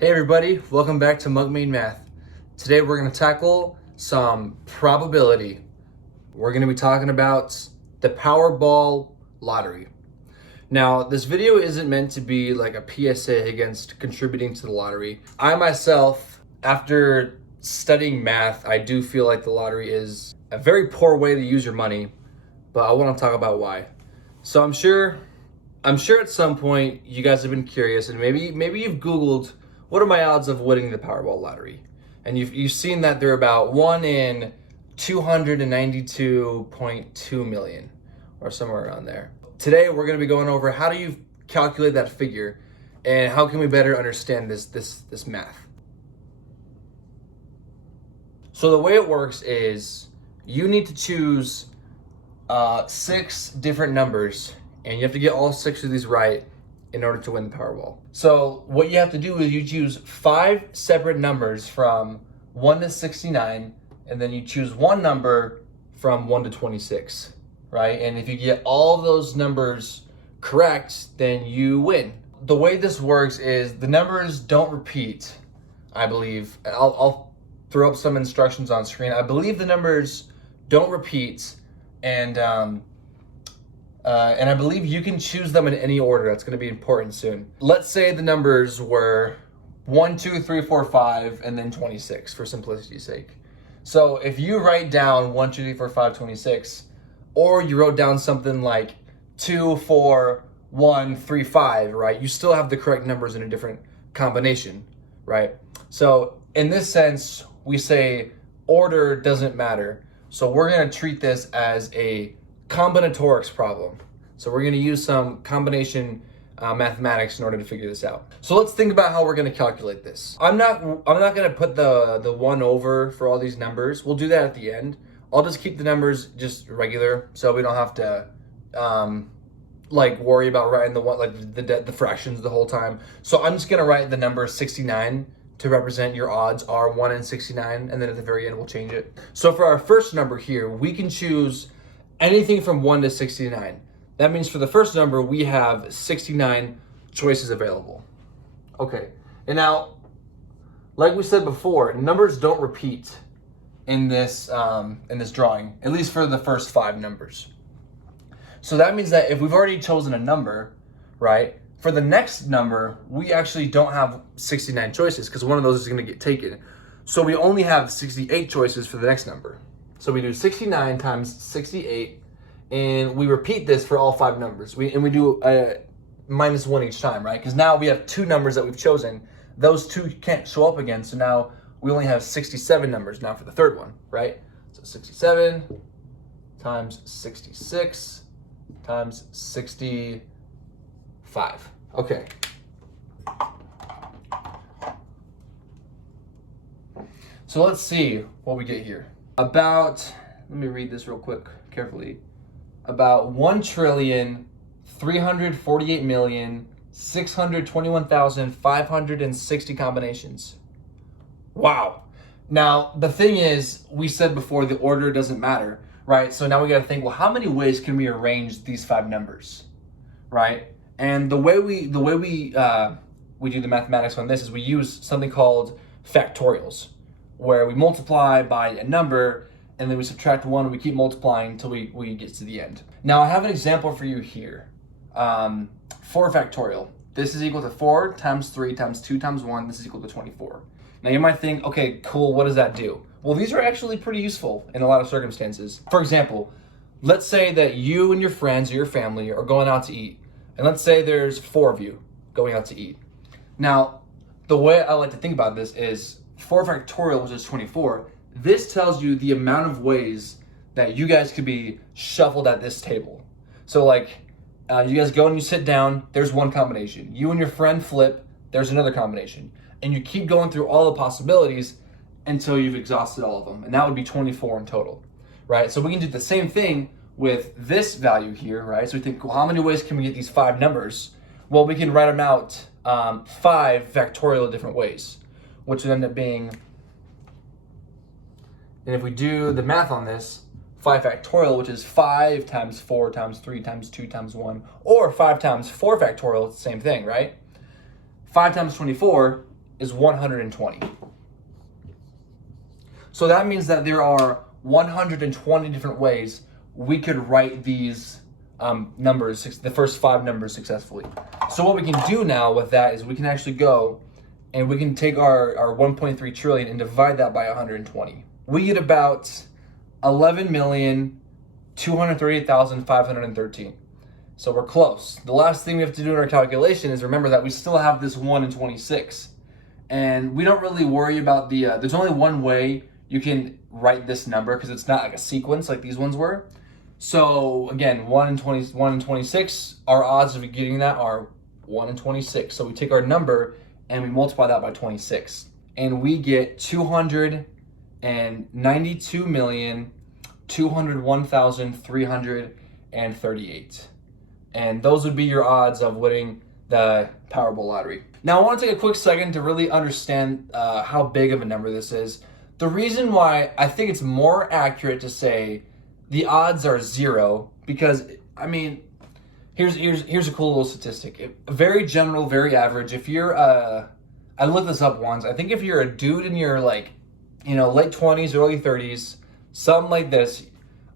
Hey everybody, welcome back to Mug Made Math. Today we're going to tackle some probability. We're going to be talking about the Powerball lottery. Now, this video isn't meant to be like a PSA against contributing to the lottery. I myself, after studying math, I do feel like the lottery is a very poor way to use your money, but I want to talk about why. So I'm sure at some point you guys have been curious, and maybe you've Googled what are my odds of winning the Powerball lottery, and you've seen that they're about 1 in 292.2 million, or somewhere around there. Today we're going to be going over how do you calculate that figure, and how can we better understand this math. So the way it works is you need to choose 6 different numbers, and you have to get all 6 of these right in order to win the Powerball. So what you have to do is you choose 5 separate numbers from 1 to 69, and then you choose one number from 1 to 26, right? And if you get all of those numbers correct, then you win. The way this works is the numbers don't repeat, I believe. I'll throw up some instructions on screen. I believe the numbers don't repeat, and I believe you can choose them in any order. That's going to be important soon. Let's say the numbers were 1, 2, 3, 4, 5, and then 26 for simplicity's sake. So if you write down 1, 2, 3, 4, 5, 26, or you wrote down something like 2, 4, 1, 3, 5, right? You still have the correct numbers in a different combination, right? So in this sense, we say order doesn't matter. So we're going to treat this as a combinatorics problem. So we're going to use some combination mathematics in order to figure this out. So let's think about how we're going to calculate this. I'm not going to put the 1 over for all these numbers. We'll do that at the end. I'll just keep the numbers just regular, so we don't have to worry about writing the fractions the whole time. So I'm just going to write the number 69 to represent your odds are 1 in 69, and then at the very end we'll change it. So for our first number here, we can choose anything from 1 to 69. That means for the first number, we have 69 choices available. Okay, and now, like we said before, numbers don't repeat in this drawing, at least for the first 5 numbers. So that means that if we've already chosen a number, right, for the next number, we actually don't have 69 choices because one of those is going to get taken. So we only have 68 choices for the next number. So we do 69 times 68, and we repeat this for all 5 numbers. We do -1 each time, right? Because now we have 2 numbers that we've chosen. Those 2 can't show up again, so now we only have 67 numbers now for the third one, right? So 67 times 66 times 65. Okay. So let's see what we get here. Let me read this real quick, carefully. About 1,348,621,560 combinations. Wow. Now, the thing is, we said before the order doesn't matter, right? So now we got to think, well, how many ways can we arrange these 5 numbers, right? And the way we do the mathematics on this is we use something called factorials, where we multiply by a number, and then we subtract 1, and we keep multiplying until we get to the end. Now, I have an example for you here. 4 factorial. This is equal to 4 times 3 times 2 times 1. This is equal to 24. Now, you might think, okay, cool, what does that do? Well, these are actually pretty useful in a lot of circumstances. For example, let's say that you and your friends or your family are going out to eat, and let's say there's 4 of you going out to eat. Now, the way I like to think about this is 4 factorial, which is 24. This tells you the amount of ways that you guys could be shuffled at this table. So you guys go and you sit down, there's one combination. You and your friend flip, there's another combination. And you keep going through all the possibilities until you've exhausted all of them. And that would be 24 in total, right? So we can do the same thing with this value here, right? So we think, well, how many ways can we get these 5 numbers? Well, we can write them out 5 factorial different ways, which would end up being, and if we do the math on this, 5 factorial, which is 5 times 4 times 3 times 2 times 1, or 5 times 4 factorial, it's the same thing, right? 5 times 24 is 120. So that means that there are 120 different ways we could write these numbers, the first 5 numbers successfully. So what we can do now with that is we can actually go and we can take our 1.3 trillion and divide that by 120. We get about 11,238,513. So we're close. The last thing we have to do in our calculation is remember that we still have this 1 in 26. And we don't really worry about the, there's only one way you can write this number because it's not like a sequence like these ones were. So again, 1 in 26, our odds of getting that are 1 in 26. So we take our number and we multiply that by 26. And we get 292,201,338. And those would be your odds of winning the Powerball lottery. Now I want to take a quick second to really understand how big of a number this is. The reason why I think it's more accurate to say the odds are 0, because I mean, here's a cool little statistic. Very general, very average. If you're I looked this up once. I think if you're a dude in your late 20s, early 30s, something like this,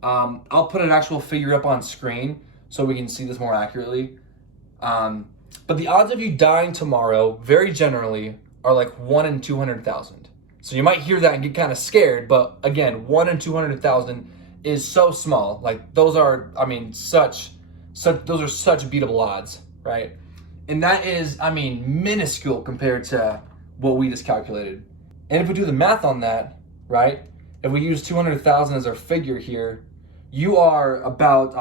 I'll put an actual figure up on screen so we can see this more accurately. But the odds of you dying tomorrow, very generally, are like 1 in 200,000. So you might hear that and get kind of scared, but again, 1 in 200,000 is so small. Like those are, I mean, those are such beatable odds, right? And that is, I mean, minuscule compared to what we just calculated. And if we do the math on that, right? If we use 200,000 as our figure here, you are about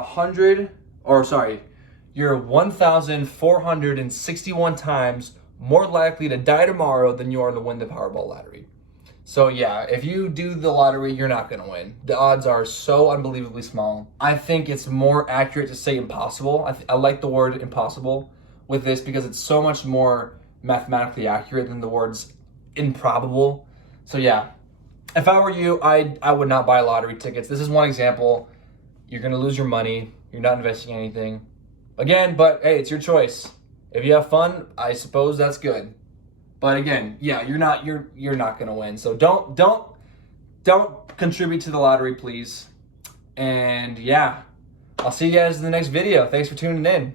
you're 1,461 times more likely to die tomorrow than you are to win the Powerball lottery. So yeah, if you do the lottery, you're not gonna win. The odds are so unbelievably small. I think it's more accurate to say impossible. I like the word impossible with this because it's so much more mathematically accurate than the words improbable. So yeah, if I were you, I would not buy lottery tickets. This is one example. You're gonna lose your money. You're not investing anything. Again, but hey, it's your choice. If you have fun, I suppose that's good. But again, yeah, you're not gonna win. So don't contribute to the lottery, please. And yeah, I'll see you guys in the next video. Thanks for tuning in.